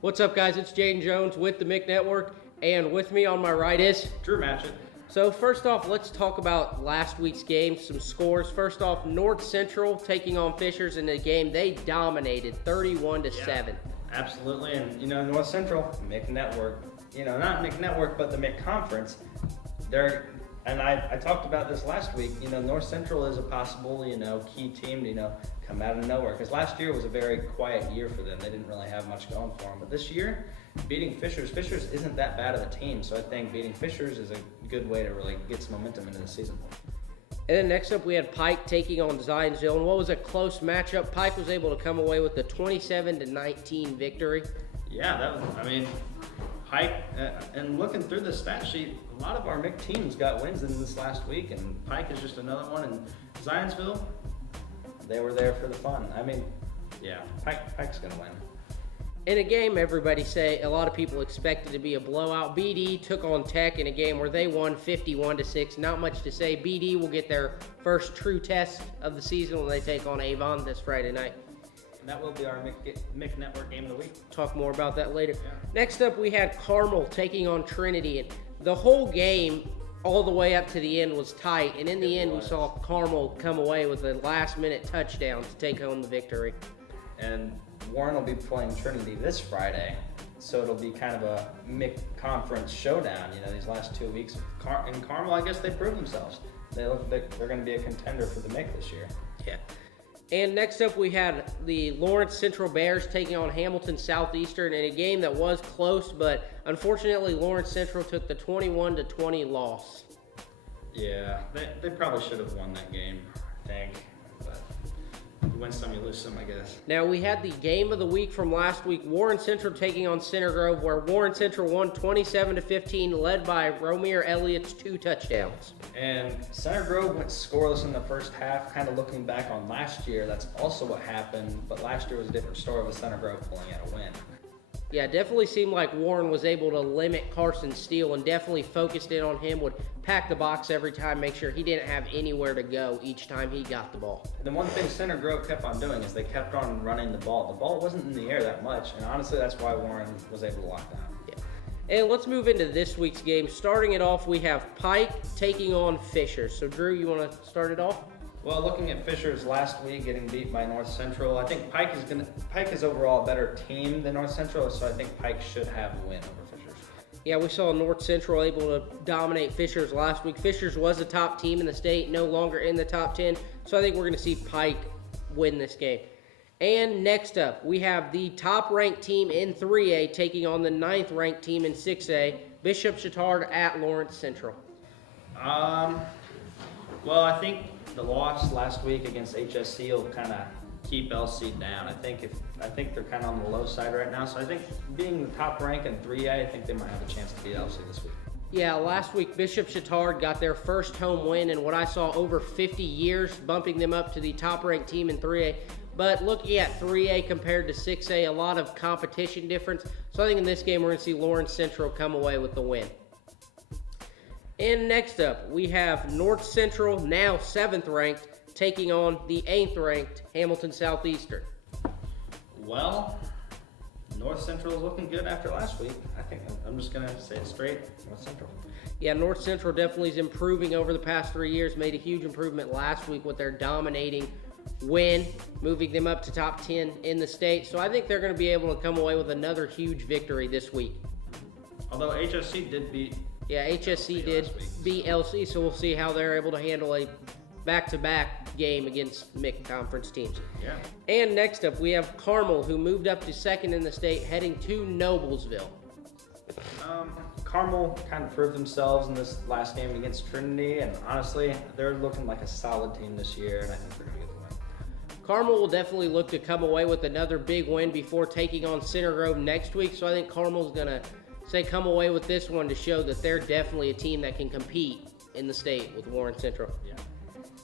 What's up, guys? It's Jadon Jones with the Mick Network, and with me on my right is Drew Matchett. So first off, let's talk about last week's game, some scores. First off, North Central taking on Fishers in the game. They dominated 31-7. Absolutely, and North Central, Mick Network, not Mick Network, but the Mick Conference. I talked about this last week. North Central is a possible, key team to, come out of nowhere. Because last year was a very quiet year for them. They didn't really have much going for them. But this year, beating Fishers isn't that bad of a team. So I think beating Fishers is a good way to really get some momentum into the season. And then next up, we had Pike taking on Zionsville. And what was a close matchup? Pike was able to come away with the 27-19 victory. Yeah, Pike, and looking through the stat sheet, a lot of our Mick teams got wins in this last week, and Pike is just another one. And Zionsville, they were there for the fun. Pike's going to win. In a game, a lot of people expected to be a blowout. BD took on Tech in a game where they won 51-6. Not much to say. BD will get their first true test of the season when they take on Avon this Friday night. And that will be our Mick Network game of the week. Talk more about that later. Yeah. Next up, we had Carmel taking on Trinity. And the whole game, all the way up to the end, was tight. And in the end, we saw Carmel come away with a last-minute touchdown to take home the victory. And Warren will be playing Trinity this Friday, so it'll be kind of a Mick Conference showdown. These last 2 weeks. In Carmel, I guess they proved themselves. They look like they're going to be a contender for the Mick this year. Yeah. And next up, we had the Lawrence Central Bears taking on Hamilton Southeastern in a game that was close, but unfortunately, Lawrence Central took the 21-20 loss. Yeah, they probably should have won that game, I think. But you win some, you lose some, I guess. Now, we had the game of the week from last week, Warren Central taking on Center Grove, where Warren Central won 27-15, led by Romir Elliott's 2 touchdowns. And Center Grove went scoreless in the first half, kind of looking back on last year. That's also what happened, but last year was a different story with Center Grove pulling out a win. Yeah, it definitely seemed like Warren was able to limit Carson Steele and definitely focused in on him, would pack the box every time, make sure he didn't have anywhere to go each time he got the ball. The one thing Center Grove kept on doing is they kept on running the ball. The ball wasn't in the air that much, and honestly, that's why Warren was able to lock down. Yeah. And let's move into this week's game. Starting it off, we have Pike taking on Fishers. So, Drew, you want to start it off? Well, looking at Fishers last week getting beat by North Central, I think Pike is overall a better team than North Central, so I think Pike should have a win over Fishers. Yeah, we saw North Central able to dominate Fishers last week. Fishers was a top team in the state, no longer in the top 10, so I think we're going to see Pike win this game. And next up, we have the top-ranked team in 3A taking on the 9th-ranked team in 6A, Bishop Chatard at Lawrence Central. Well, I think the loss last week against HSC will kind of keep LC down. I think they're kind of on the low side right now. So I think being the top rank in 3A, I think they might have a chance to beat LC this week. Yeah, last week Bishop Chatard got their first home win in what I saw over 50 years, bumping them up to the top-ranked team in 3A. But looking at 3A compared to 6A, a lot of competition difference. So I think in this game we're going to see Lawrence Central come away with the win. And next up, we have North Central, now 7th ranked, taking on the 8th ranked Hamilton Southeastern. Well, North Central is looking good after last week. I think I'm just going to say it straight, North Central. Yeah, North Central definitely is improving over the past 3 years, made a huge improvement last week with their dominating win, moving them up to top 10 in the state. So I think they're going to be able to come away with another huge victory this week. Although HSC did beat... Yeah, HSC did beat LC, so we'll see how they're able to handle a back-to-back game against Mick Conference teams. Yeah. And next up, we have Carmel, who moved up to 2nd in the state, heading to Noblesville. Carmel kind of proved themselves in this last game against Trinity, and honestly, they're looking like a solid team this year, and I think they're going to get the win. Carmel will definitely look to come away with another big win before taking on Center Grove next week, so I think Carmel's going to come away with this one to show that they're definitely a team that can compete in the state with Warren Central. Yeah.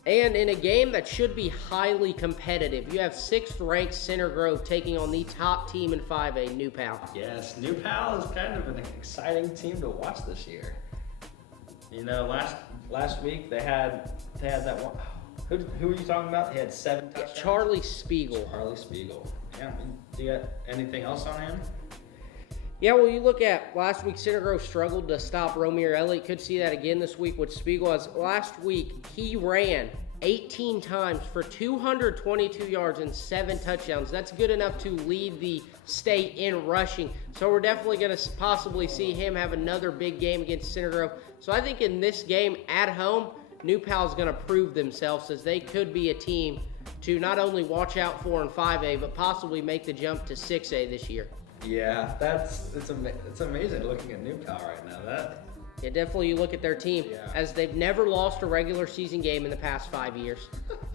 And in a game that should be highly competitive, you have 6th-ranked Center Grove taking on the top team in 5A, New Pal. Yes, New Pal is kind of an exciting team to watch this year. Last week they had that one. Who were you talking about? He had 7 touchdowns. Charlie Spiegel. Yeah. Do you got anything else on him? Yeah, well, you look at last week, Center Grove struggled to stop Romeo Elliott. Could see that again this week with Spiegel. As last week, he ran 18 times for 222 yards and 7 touchdowns. That's good enough to lead the state in rushing. So we're definitely going to possibly see him have another big game against Center Grove. So I think in this game at home, New Pal's going to prove themselves as they could be a team to not only watch out for in 5A, but possibly make the jump to 6A this year. Yeah, it's amazing looking at New Pal right now. Yeah, definitely you look at their team as they've never lost a regular season game in the past 5 years.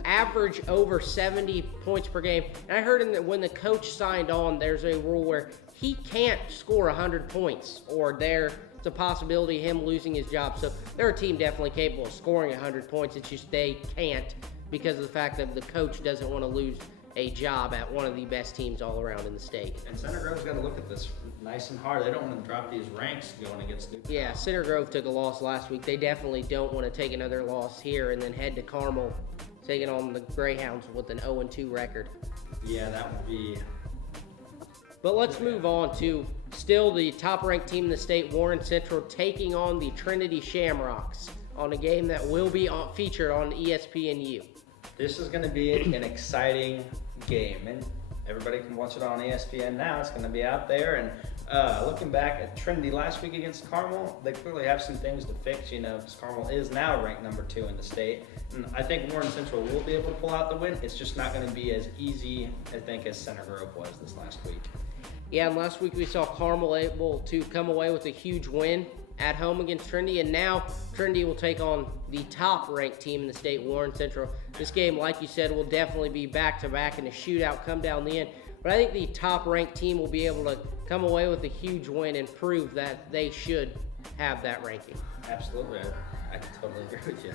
Average over 70 points per game. And I heard when the coach signed on, there's a rule where he can't score 100 points or there's a possibility of him losing his job. So they're a team definitely capable of scoring 100 points. It's just they can't because of the fact that the coach doesn't want to lose a job at one of the best teams all around in the state. And Center Grove's got to look at this nice and hard. They don't want to drop these ranks going against New Pal. Yeah, Center Grove took a loss last week. They definitely don't want to take another loss here and then head to Carmel, taking on the Greyhounds with an 0-2 record. Yeah, that would be... But let's move on to still the top-ranked team in the state, Warren Central, taking on the Trinity Shamrocks on a game that will be featured on ESPNU. This is going to be an exciting game, and everybody can watch it on ESPN now. It's going to be out there, and looking back at Trinity last week against Carmel, they clearly have some things to fix, because Carmel is now ranked number 2 in the state, and I think Warren Central will be able to pull out the win. It's just not going to be as easy, I think, as Center Grove was this last week. Yeah, and last week we saw Carmel able to come away with a huge win at home against Trinity, and now Trinity will take on the top-ranked team in the state, Warren Central. This game, like you said, will definitely be back-to-back in a shootout, come down the end. But I think the top-ranked team will be able to come away with a huge win and prove that they should have that ranking. Absolutely. I totally agree with you.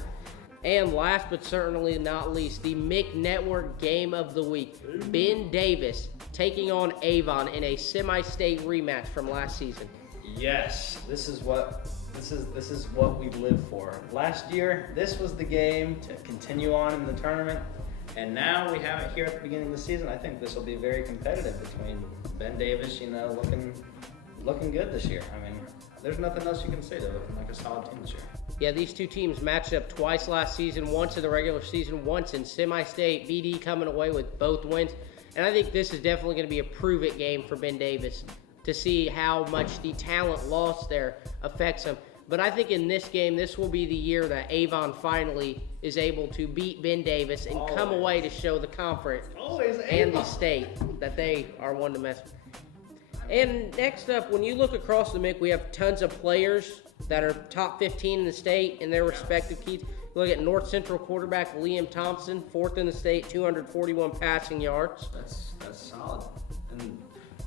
And last but certainly not least, the MIC Network Game of the Week. Ben Davis taking on Avon in a semi-state rematch from last season. Yes, this is what we live for. Last year, this was the game to continue on in the tournament, and now we have it here at the beginning of the season. I think this will be very competitive between Ben Davis, looking good this year. I mean, there's nothing else you can say. They're looking like a solid team this year. Yeah, these two teams matched up twice last season, once in the regular season, once in semi-state. BD coming away with both wins, and I think this is definitely going to be a prove-it game for Ben Davis to see how much the talent lost there affects him. But I think in this game, this will be the year that Avon finally is able to beat Ben Davis and come away to show the conference and the state that they are one to mess with. And next up, when you look across the MIC, we have tons of players that are top 15 in the state in their respective keys. You look at North Central quarterback Liam Thompson, 4th in the state, 241 passing yards. That's solid. And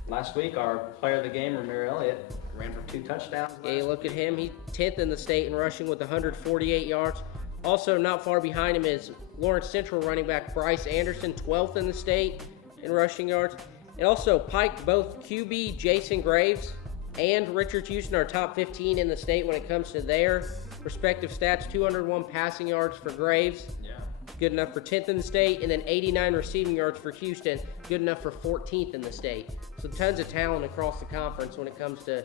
last week, our player of the game, Ramiro Elliott, ran for 2 touchdowns. Yeah, you look at him. He's 10th in the state in rushing with 148 yards. Also, not far behind him is Lawrence Central running back Bryce Anderson, 12th in the state in rushing yards. And also, Pike, both QB Jason Graves and Richard Houston are top 15 in the state when it comes to their respective stats. 201 passing yards for Graves. Yeah. Good enough for 10th in the state, and then 89 receiving yards for Houston, good enough for 14th in the state. So tons of talent across the conference when it comes to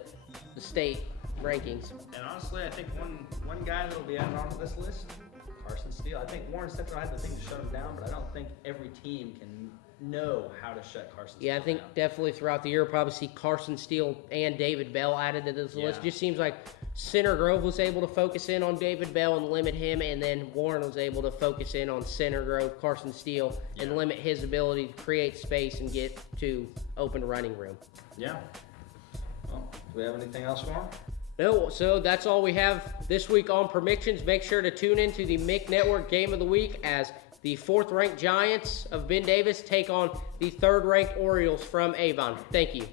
the state rankings. And honestly, I think one guy that will be added onto this list, Carson Steele. I think Warren Central had the thing to shut him down, but I don't think every team can know how to shut Carson Steele down. I think definitely throughout the year, we'll probably see Carson Steele and David Bell added to this list. Just seems like Center Grove was able to focus in on David Bell and limit him, and then Warren was able to focus in on Center Grove, Carson Steele, and limit his ability to create space and get to open running room. Yeah. Well, do we have anything else for him? No, so that's all we have this week on PreMICtions. Make sure to tune into the MIC Network Game of the Week as the 4th-ranked Giants of Ben Davis take on the 3rd-ranked Orioles from Avon. Thank you.